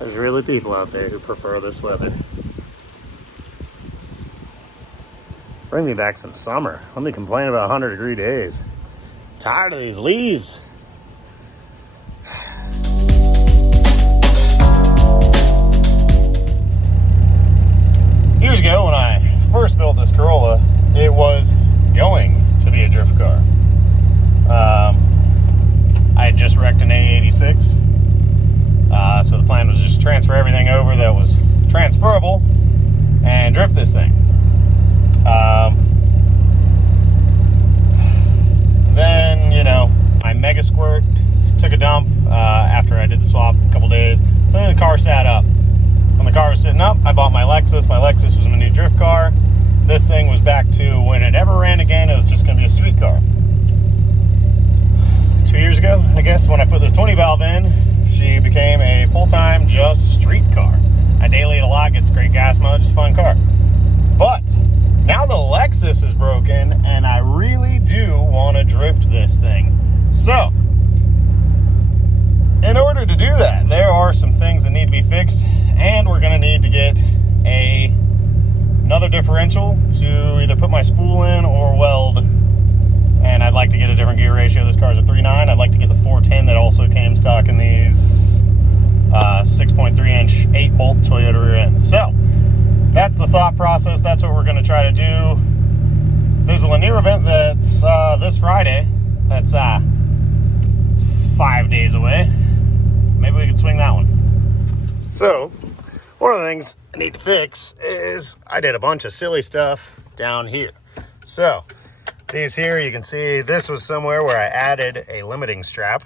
there's really people out there who prefer this weather. Bring me back some summer. Let me complain about 100-degree days. Tired of these leaves. Years ago, when I first built this Corolla, it was going to be a drift car. I had just wrecked an A86, so the plan was just to transfer everything over that was transferable and drift this thing. Then, you know, my Mega Squirt took a dump after I did the swap a couple days, so then the car sat up. When the car was sitting up, I bought my Lexus. My Lexus was my new drift car. This thing was back to when it ever ran again, it was just going to be a street car. 2 years ago, I guess, when I put this 20 valve in, she became a full-time just street car. I daily it a lot, gets great gas mileage, it's a fun car. But now the Lexus is broken, and I really do want to drift this thing. So, in order to do that, there are some things that need to be fixed, and we're going to need to get another differential to either put my spool in or weld. And I'd like to get a different gear ratio. This car's a 3.9. I'd like to get the 410 that also came stock in these 6.3-inch 8-bolt Toyota rear ends. So that's the thought process. That's what we're going to try to do. There's a Lanier event that's this Friday. That's 5 days away. Maybe we can swing that one. So one of the things I need to fix is I did a bunch of silly stuff down here. So these here, you can see this was somewhere where I added a limiting strap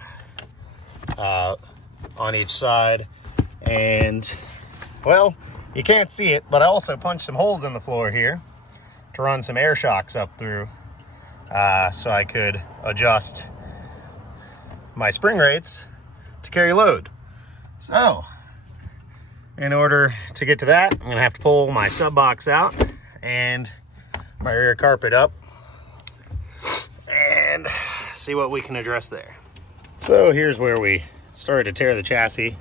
on each side. And, well, you can't see it, but I also punched some holes in the floor here to run some air shocks up through so I could adjust my spring rates to carry load. So, in order to get to that, I'm going to have to pull my sub box out and my rear carpet up and see what we can address there. So here's where we started to tear the chassis.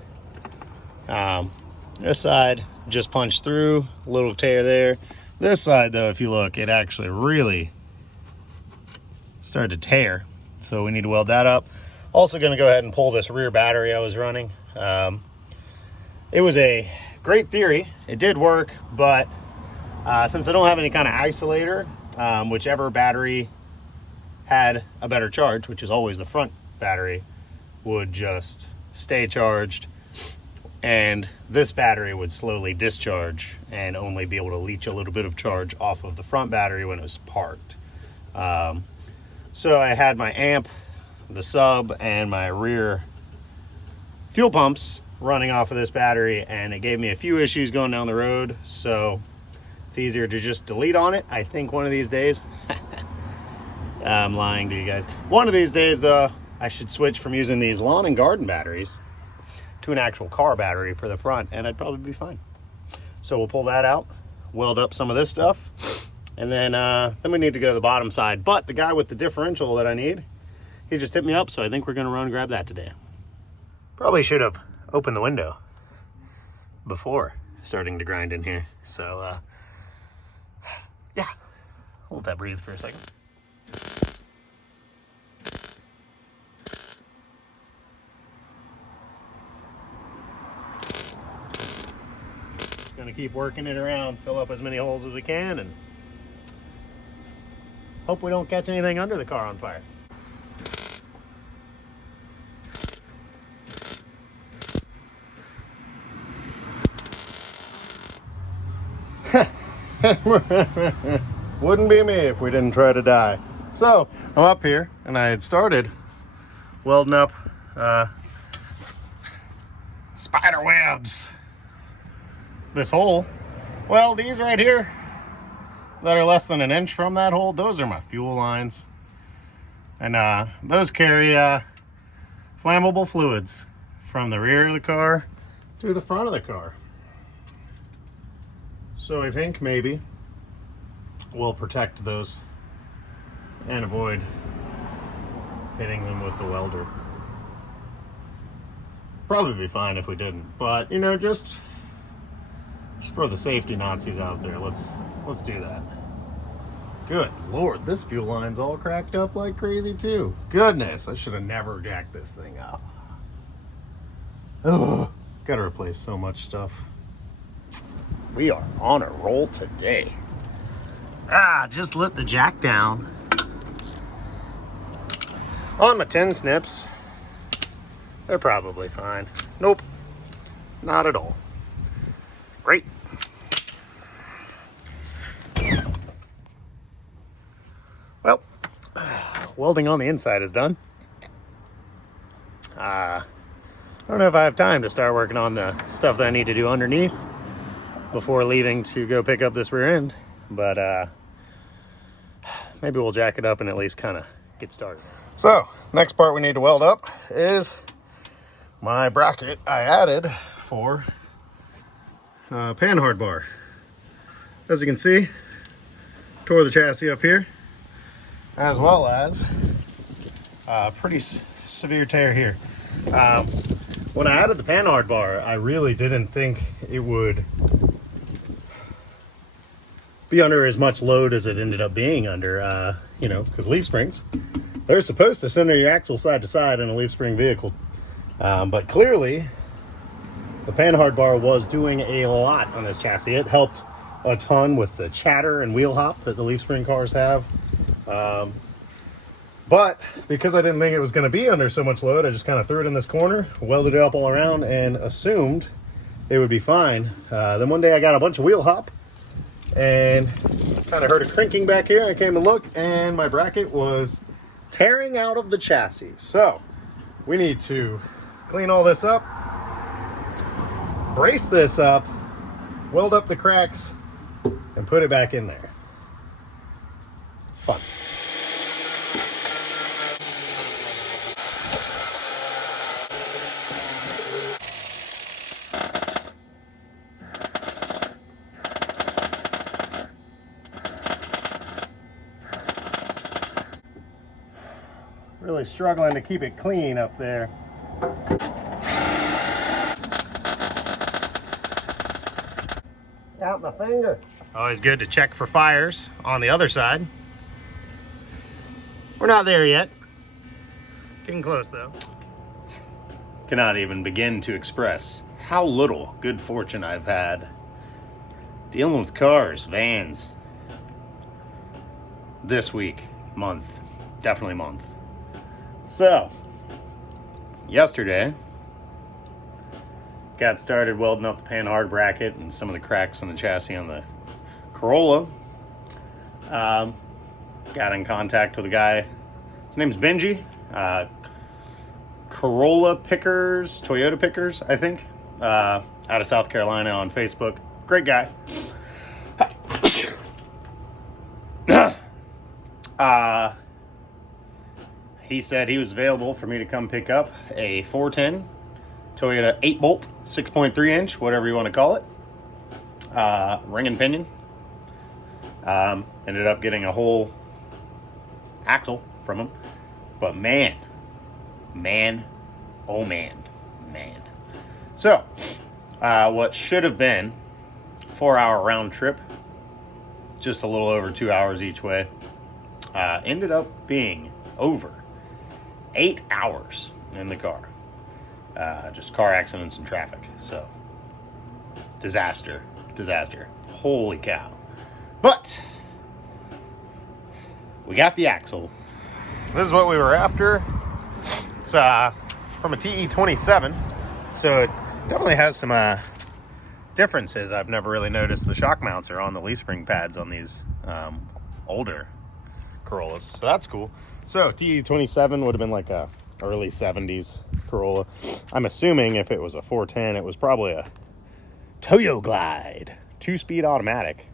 This side just punched through, a little tear there. This side though, if you look, it actually really started to tear. So we need to weld that up. Also going to go ahead and pull this rear battery I was running. It was a great theory. It did work, but since I don't have any kind of isolator, whichever battery had a better charge, which is always the front battery, would just stay charged, and this battery would slowly discharge and only be able to leach a little bit of charge off of the front battery when it was parked. So I had my amp, the sub, and my rear fuel pumps running off of this battery, and it gave me a few issues going down the road, so it's easier to just delete on it. I think one of these days I'm lying to you guys. One of these days though, I should switch from using these lawn and garden batteries to an actual car battery for the front, and I'd probably be fine. So we'll pull that out, weld up some of this stuff, and then we need to go to the bottom side. But the guy with the differential that I need, he just hit me up, so I think we're gonna run and grab that today. Probably should have opened the window before starting to grind in here. So yeah, hold that breathe for a second. Gonna keep working it around, fill up as many holes as we can, and hope we don't catch anything under the car on fire. Wouldn't be me if we didn't try to die. So I'm up here, and I had started welding up spider webs. This hole, well, these right here that are less than an inch from that hole, those are my fuel lines, and those carry flammable fluids from the rear of the car to the front of the car. So I think maybe we'll protect those and avoid hitting them with the welder. Probably be fine if we didn't, but you know, just for the safety Nazis out there, let's do that. Good Lord, this fuel line's all cracked up like crazy too. Goodness, I should have never jacked this thing up. Ugh, gotta replace so much stuff. We are on a roll today. Just let the jack down on my 10 snips. They're probably fine. Nope, not at all. Great. Well, welding on the inside is done. I don't know if I have time to start working on the stuff that I need to do underneath before leaving to go pick up this rear end, but maybe we'll jack it up and at least kind of get started. So, next part we need to weld up is my bracket I added for panhard bar. As you can see, tore the chassis up here, as well as a pretty severe tear here. When I added the panhard bar, I really didn't think it would be under as much load as it ended up being under, you know, because leaf springs, they're supposed to center your axle side to side in a leaf spring vehicle. But clearly, the panhard bar was doing a lot on this chassis. It helped a ton with the chatter and wheel hop that the leaf spring cars have. But because I didn't think it was going to be under so much load, I just kind of threw it in this corner, welded it up all around, and assumed it would be fine. Then one day I got a bunch of wheel hop and kind of heard a crinking back here. I came to look, and my bracket was tearing out of the chassis. So we need to clean all this up, brace this up, weld up the cracks, and put it back in there. Fun. Really struggling to keep it clean up there. Out my finger. Always good to check for fires on the other side. We're not there yet. Getting close though. Cannot even begin to express how little good fortune I've had dealing with cars, vans, this week, month, definitely month. So, yesterday, got started welding up the panhard bracket and some of the cracks in the chassis on the Corolla. Got in contact with a guy, his name's Benji, Corolla Pickers, Toyota Pickers, I think, out of South Carolina on Facebook. Great guy. He said he was available for me to come pick up a 410 Toyota 8-bolt, 6.3 inch, whatever you want to call it, ring and pinion. Ended up getting a whole axle from him, but man. So, what should have been 4-hour round trip, just a little over 2 hours each way, ended up being over 8 hours in the car. Just car accidents and traffic. So, disaster. Holy cow. But, we got the axle. This is what we were after. It's from a TE72. So, it definitely has some differences. I've never really noticed the shock mounts are on the leaf spring pads on these older Corollas. So, that's cool. So, TE72 would have been like a early 70s Corolla. I'm assuming if it was a 410, it was probably a Toyo Glide 2-speed automatic.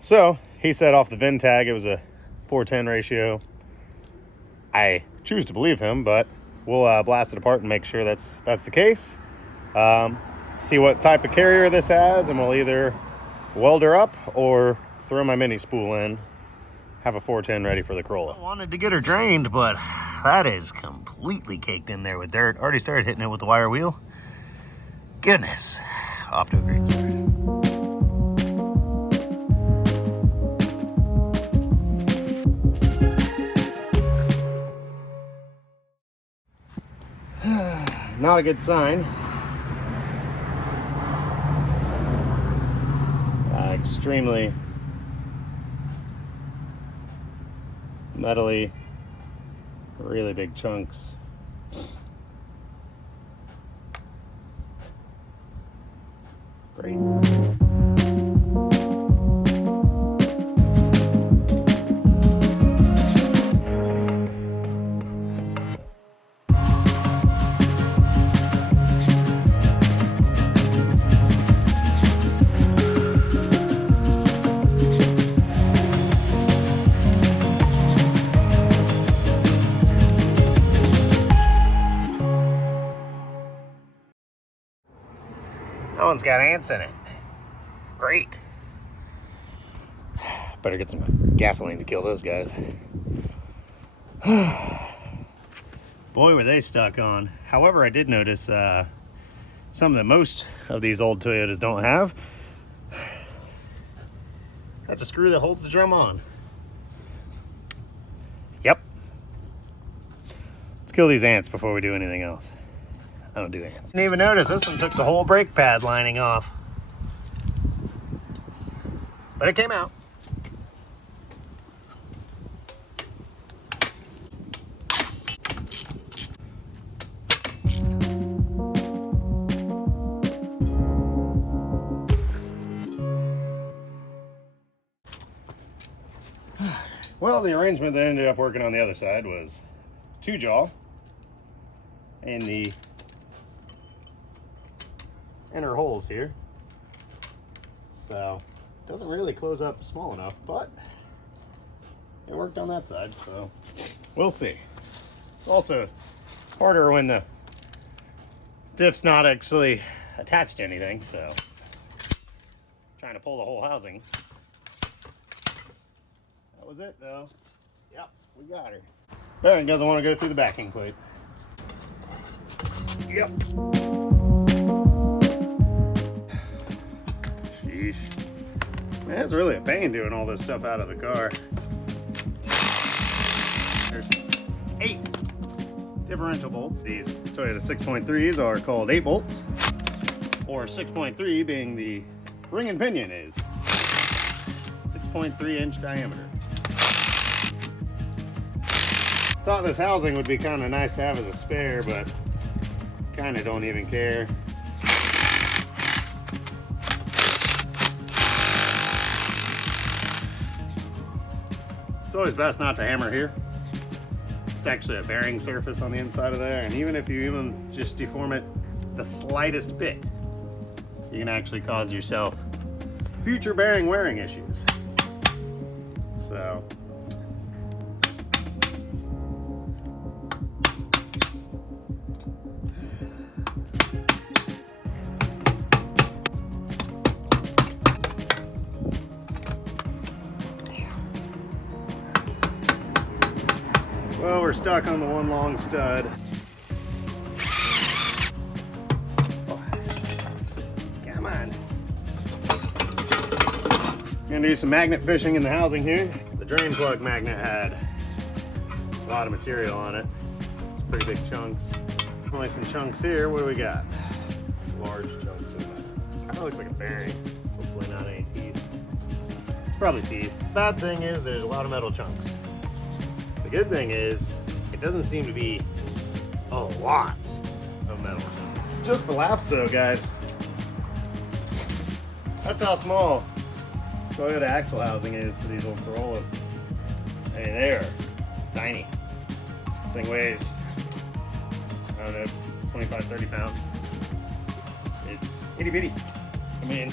So he said off the VIN tag it was a 410 ratio. I choose to believe him, but we'll blast it apart and make sure that's the case. See what type of carrier this has, and we'll either weld her up or throw my mini spool in. Have a 410 ready for the Corolla. I wanted to get her drained, but that is completely caked in there with dirt. Already started hitting it with the wire wheel. Goodness, off to a great start. Not a good sign. Extremely metally, really big chunks. Great. That one's got ants in it. Great. Better get some gasoline to kill those guys. Boy, were they stuck on. However, I did notice some that most of these old Toyotas don't have. That's a screw that holds the drum on. Yep. Let's kill these ants before we do anything else. I don't do ants. Didn't even notice this one took the whole brake pad lining off. But it came out. Well, the arrangement that ended up working on the other side was 2-jaw in the inner holes here. So it doesn't really close up small enough, but it worked on that side, so we'll see. It's also harder when the diff's not actually attached to anything, so trying to pull the whole housing. That was it though. Yep, we got her. Bearing doesn't want to go through the backing plate. Yep. Sheesh. Man, it's really a pain doing all this stuff out of the car. There's 8 differential bolts. These Toyota 6.3s are called 8 bolts, or 6.3 being the ring and pinion is 6.3-inch diameter. Thought this housing would be kind of nice to have as a spare, but kind of don't even care. It's always best not to hammer here. It's actually a bearing surface on the inside of there, and even if you even just deform it the slightest bit, you can actually cause yourself future bearing wearing issues. So well, we're stuck on the one long stud. Oh, come on. Gonna do some magnet fishing in the housing here. The drain plug magnet had a lot of material on it. It's pretty big chunks. Only some chunks here. What do we got? Large chunks in that. Kind of looks like a bearing. Hopefully not any teeth. It's probably teeth. Bad thing is there's a lot of metal chunks. The good thing is, it doesn't seem to be a lot of metal. Just for laughs though, guys, that's how small Toyota axle housing is for these old Corollas. Hey, they're tiny. This thing weighs, I don't know, 25, 30 pounds. It's itty bitty. I mean,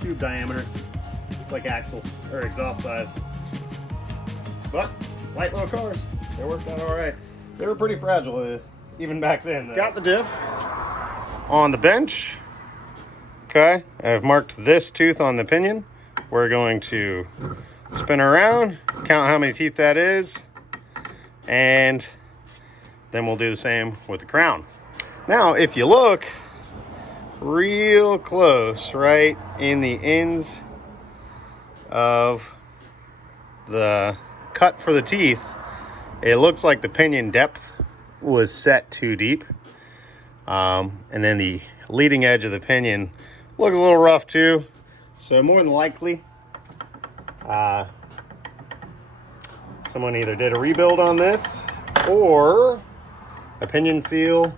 tube diameter, like axles or exhaust size. But light little cars, they worked out all right. They were pretty fragile even back then. Got the diff on the bench. Okay, I've marked this tooth on the pinion. We're going to spin around, count how many teeth that is, And then we'll do the same with the crown. Now, if you look real close, right in the ends of the cut for the teeth, it looks like the pinion depth was set too deep. And then the leading edge of the pinion looks a little rough too. So more than likely, someone either did a rebuild on this or a pinion seal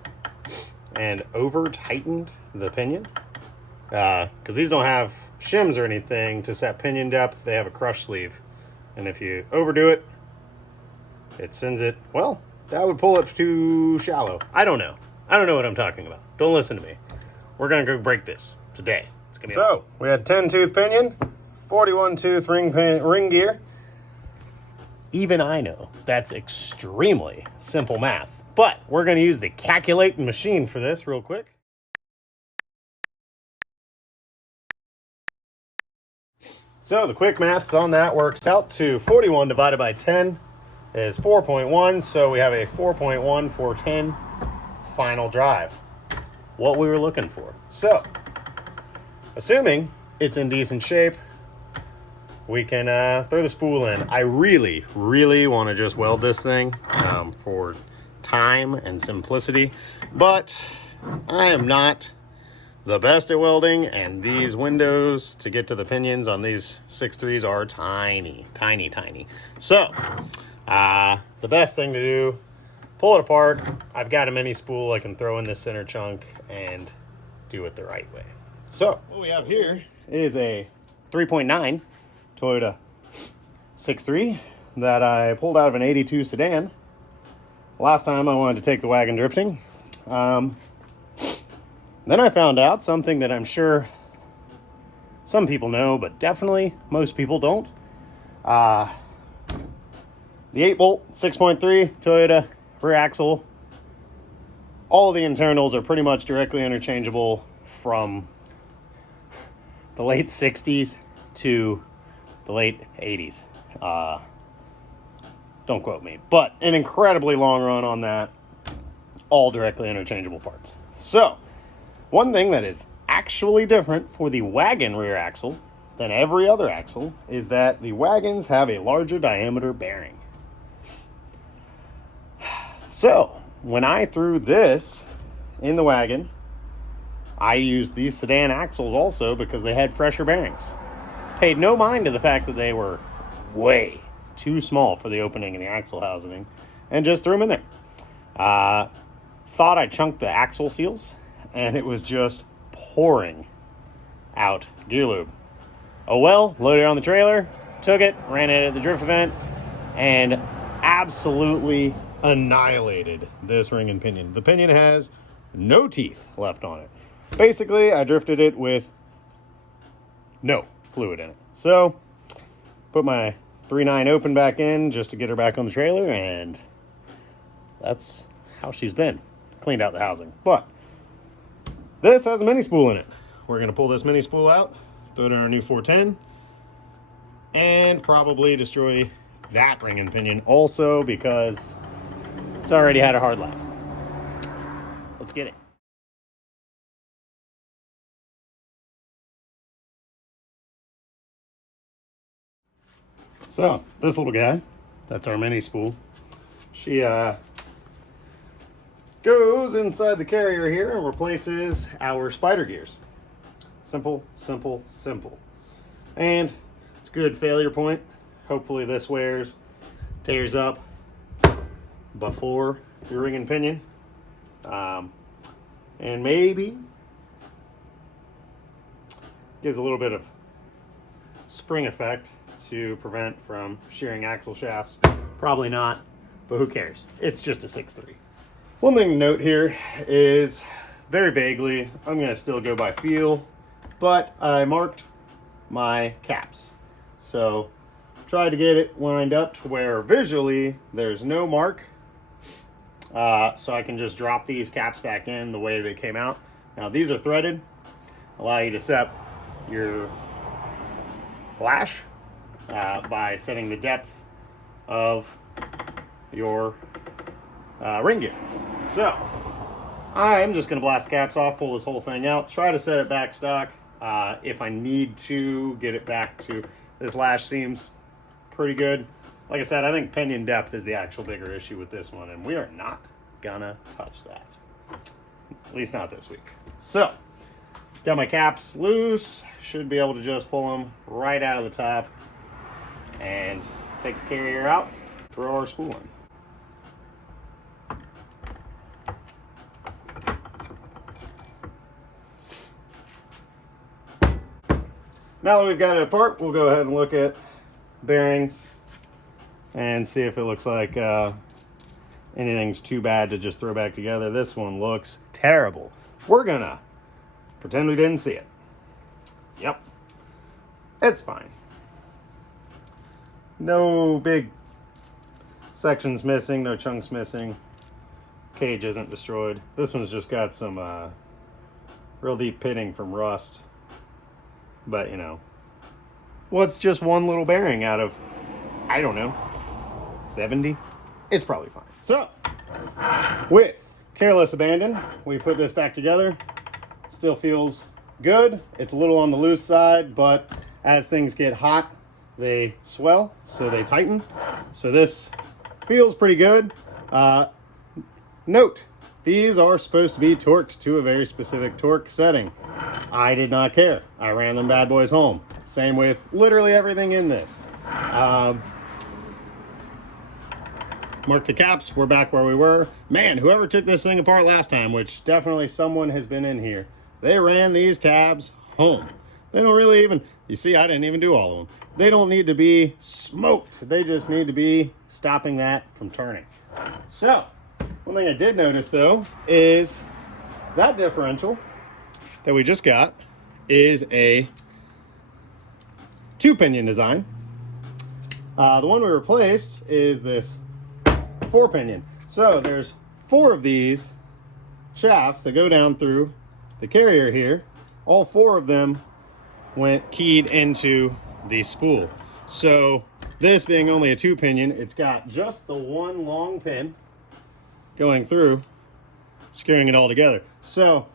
and over tightened the pinion. Because these don't have shims or anything to set pinion depth. They have a crush sleeve. And if you overdo it, it sends it, well, that would pull it too shallow. I don't know. I don't know what I'm talking about. Don't listen to me. We're going to go break this today. It's gonna be awesome. We had 10 tooth pinion, 41 tooth ring gear. Even I know that's extremely simple math, but we're going to use the calculating machine for this real quick. So the quick maths on that works out to 41 divided by 10 is 4.1. So we have a 4.1 410 final drive. What we were looking for. So assuming it's in decent shape, we can throw the spool in. I really want to just weld this thing for time and simplicity, but I am not the best at welding, and these windows to get to the pinions on these 6.3s are tiny. So the best thing to do, pull it apart. I've got a mini spool I can throw in this center chunk and do it the right way. So what we have here is a 3.9 Toyota 6.3 that I pulled out of an 82 sedan last time I wanted to take the wagon drifting. Then I found out something that I'm sure some people know, but definitely most people don't. The 8-bolt 6.3 Toyota rear axle, all of the internals are pretty much directly interchangeable from the late 60s to the late 80s. Don't quote me, but an incredibly long run on that, all directly interchangeable parts. So one thing that is actually different for the wagon rear axle than every other axle is that the wagons have a larger diameter bearing. So when I threw this in the wagon, I used these sedan axles also because they had fresher bearings. Paid no mind to the fact that they were way too small for the opening in the axle housing, and just threw them in there. Thought I chunked the axle seals, and it was just pouring out gear lube. Oh well, loaded it on the trailer, took it, ran it at the drift event, and absolutely annihilated this ring and pinion. The pinion has no teeth left on it. Basically, I drifted it with no fluid in it. So, put my 3.9 open back in just to get her back on the trailer, and that's how she's been. Cleaned out the housing. But this has a mini spool in it. We're going to pull this mini spool out, throw it in our new 410, and probably destroy that ring and pinion also because it's already had a hard life. Let's get it. So this little guy, that's our mini spool. She goes inside the carrier here and replaces our spider gears. Simple. And it's a good failure point. Hopefully this wears, tears up before your ring and pinion. And maybe gives a little bit of spring effect to prevent from shearing axle shafts. Probably not, but who cares? It's just a 6.3. One thing to note here is, very vaguely, I'm going to still go by feel, but I marked my caps. So tried to get it lined up to where visually there's no mark. So I can just drop these caps back in the way they came out. Now these are threaded, allow you to set your lash by setting the depth of your ring gear. So I'm just gonna blast the caps off, pull this whole thing out, try to set it back stock. If I need to get it back to, this lash seems pretty good. Like I said, I think pinion depth is the actual bigger issue with this one, and we are not gonna touch that. At least not this week. So, got my caps loose. Should be able to just pull them right out of the top and take the carrier out, throw our spool in. Now that we've got it apart, we'll go ahead and look at bearings and see if it looks like anything's too bad to just throw back together. This one looks terrible. We're gonna pretend we didn't see it. Yep, it's fine. No big sections missing, no chunks missing. Cage isn't destroyed. This one's just got some real deep pitting from rust. But, you know, what's just one little bearing out of, I don't know, 70? It's probably fine. So, with careless abandon, we put this back together. Still feels good. It's a little on the loose side, but as things get hot, they swell, so they tighten. So this feels pretty good. Note, these are supposed to be torqued to a very specific torque setting. I did not care. I ran them bad boys home. Same with literally everything in this. Mark the caps, we're back where we were. Man, whoever took this thing apart last time, which definitely someone has been in here, they ran these tabs home. They don't really even, you see, I didn't even do all of them. They don't need to be smoked. They just need to be stopping that from turning. So, one thing I did notice though, is that differential that we just got is a 2-pinion design. The one we replaced is this 4-pinion. So there's 4 of these shafts that go down through the carrier here. All 4 of them went keyed into the spool. So this being only a 2-pinion, it's got just the one long pin going through, securing it all together. So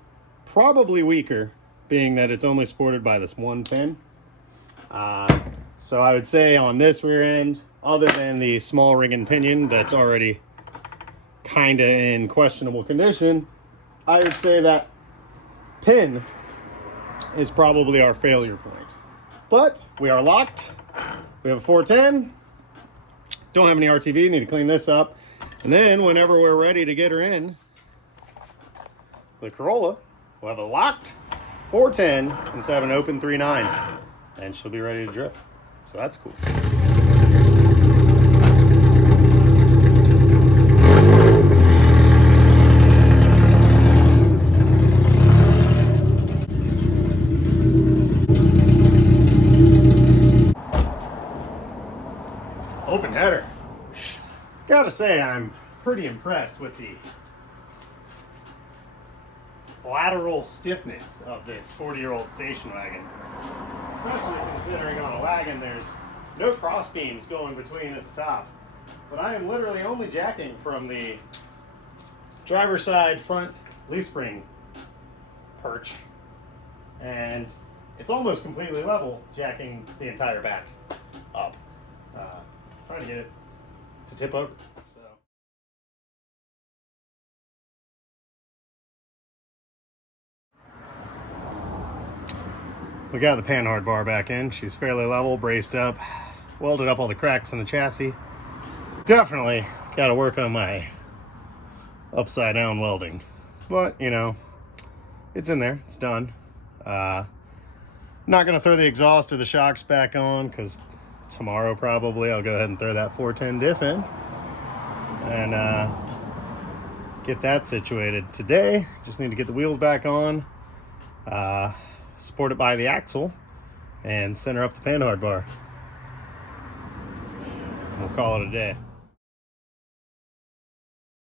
probably weaker, being that it's only supported by this one pin. So I would say on this rear end, other than the small ring and pinion that's already kind of in questionable condition, I would say that pin is probably our failure point. But we are locked. We have a 410. Don't have any RTV, need to clean this up. And then whenever we're ready to get her in, the Corolla, we'll have a locked 410 instead of an open 3.9, and she'll be ready to drift. So that's cool. Open header. Gotta say, I'm pretty impressed with the lateral stiffness of this 40-year-old station wagon. Especially considering on a wagon there's no cross beams going between at the top. But I am literally only jacking from the driver's side front leaf spring perch. And it's almost completely level, jacking the entire back up. Trying to get it to tip over. So. We got the panhard bar back in. She's fairly level, braced up, welded up all the cracks in the chassis. Definitely got to work on my upside down welding, but you know, it's in there, it's done. Not gonna throw the exhaust or the shocks back on because tomorrow probably I'll go ahead and throw that 410 diff in and get that situated. Today just need to get the wheels back on, support it by the axle, and center up the panhard bar. We'll call it a day.